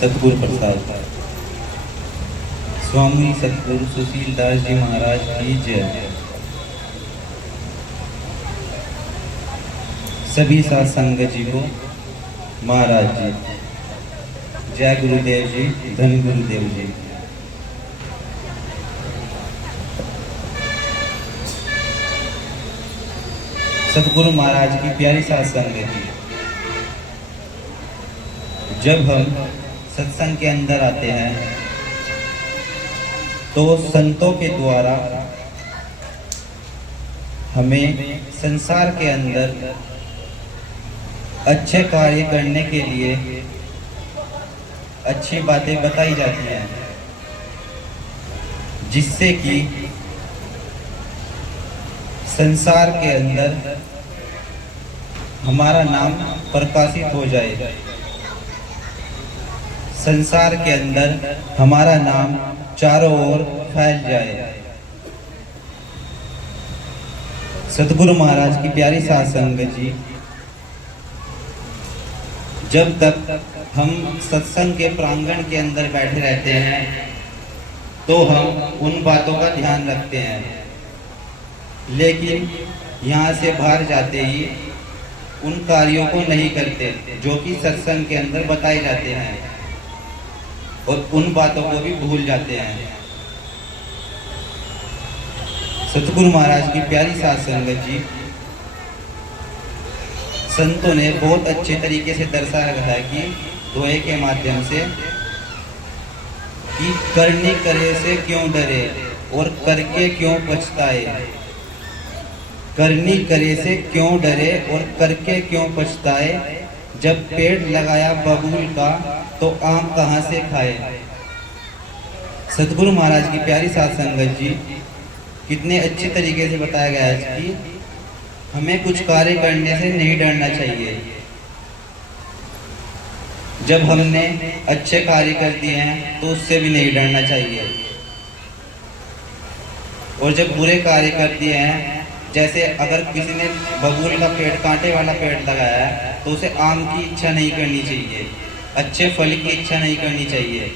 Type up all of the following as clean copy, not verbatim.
सतगुरु प्रसाद। स्वामी सतगुरु सुशील दास जी महाराज की जय। सभी साथ संगत जी को महाराज जी जय गुरुदेव जी, धन गुरुदेव जी। सतगुरु महाराज की प्यारी साथ संगत जी, जब हम सत्संग के अंदर आते हैं तो संतों के द्वारा हमें संसार के अंदर अच्छे कार्य करने के लिए अच्छी बातें बताई जाती हैं, जिससे कि संसार के अंदर हमारा नाम प्रकाशित हो जाए, संसार के अंदर हमारा नाम चारों ओर फैल जाए। सतगुरु महाराज की प्यारी साध संगत जी, जब तक हम सत्संग के प्रांगण के अंदर बैठे रहते हैं तो हम उन बातों का ध्यान रखते हैं, लेकिन यहाँ से बाहर जाते ही उन कार्यों को नहीं करते जो कि सत्संग के अंदर बताए जाते हैं, और उन बातों को भी भूल जाते हैं। सतगुरु महाराज की प्यारी साध संगत जी, संतों ने बहुत अच्छे तरीके से दर्शाया है कि दोहे के माध्यम से कि करनी करे से क्यों डरे और करके क्यों पछताए। करनी करे से क्यों डरे और करके क्यों पछताए। जब पेड़ लगाया बबूल का तो आम कहाँ से खाए। सतगुरु महाराज की प्यारी साध संगत जी, कितने अच्छे तरीके से बताया गया है कि हमें कुछ कार्य करने से नहीं डरना चाहिए। जब हमने अच्छे कार्य कर दिए हैं तो उससे भी नहीं डरना चाहिए, और जब बुरे कार्य कर दिए हैं, जैसे अगर किसी ने बबूल का पेड़, कांटे वाला पेड़ लगाया है, तो उसे आम की इच्छा नहीं करनी चाहिए, अच्छे फल की इच्छा नहीं करनी चाहिए।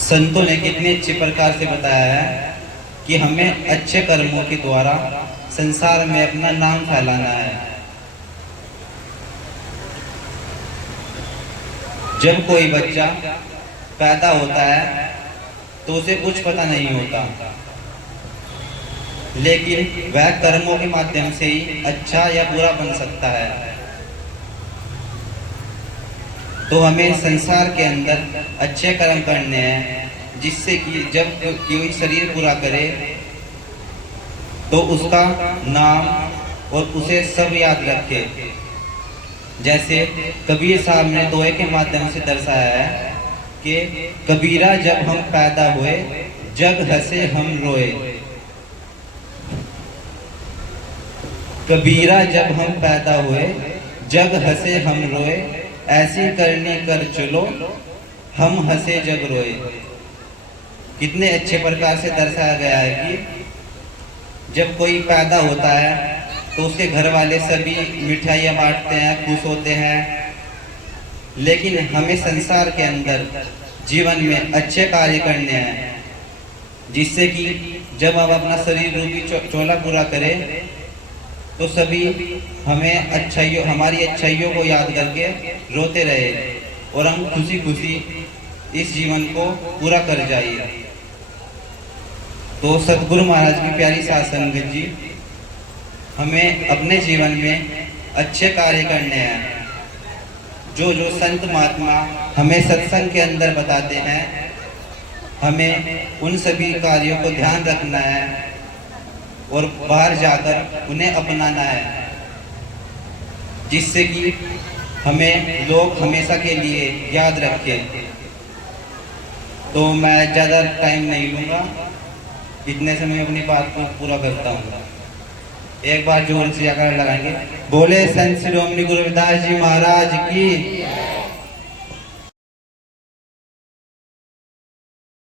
संतों ने कितने अच्छे प्रकार से बताया है कि हमें अच्छे कर्मों के द्वारा संसार में अपना नाम फैलाना है। जब कोई बच्चा पैदा होता है तो उसे कुछ पता नहीं होता, लेकिन वह कर्मों के माध्यम से ही अच्छा या बुरा बन सकता है। तो हमें संसार के अंदर अच्छे कर्म करने हैं, जिससे कि जब कोई शरीर पूरा करे तो उसका नाम और उसे सब याद रखे। जैसे कबीर साहब ने दोहे के माध्यम से दर्शाया है कि कबीरा जब हम पैदा हुए जग हंसे हम रोए। कबीरा जब हम पैदा हुए जग हंसे हम रोए, ऐसी करनी कर चलो हम हंसे जग रोए। कितने अच्छे प्रकार से दर्शाया गया है कि जब कोई पैदा होता है तो उसके घर वाले सभी मिठाइयाँ बांटते हैं, खुश होते हैं, लेकिन हमें संसार के अंदर जीवन में अच्छे कार्य करने हैं, जिससे कि जब हम अपना शरीर रूपी चोला पूरा करें तो सभी हमें अच्छाइयों, हमारी अच्छाइयों को याद करके रोते रहे और हम खुशी खुशी इस जीवन को पूरा कर जाइए। तो सतगुरु महाराज की प्यारी साध संगत जी, हमें अपने जीवन में अच्छे कार्य करने हैं। जो जो संत महात्मा हमें सत्संग के अंदर बताते हैं, हमें उन सभी कार्यों को ध्यान रखना है और बाहर जाकर उन्हें अपनाना है, जिससे कि हमें लोग हमेशा के लिए याद रखें। तो मैं ज़्यादा टाइम नहीं लूँगा, इतने से मैं अपनी बात को पूरा करता हूँ। एक बार जोर से जयकारा लगाएंगे, बोले संत श्री ओमनी गुरु रविदास जी महाराज की।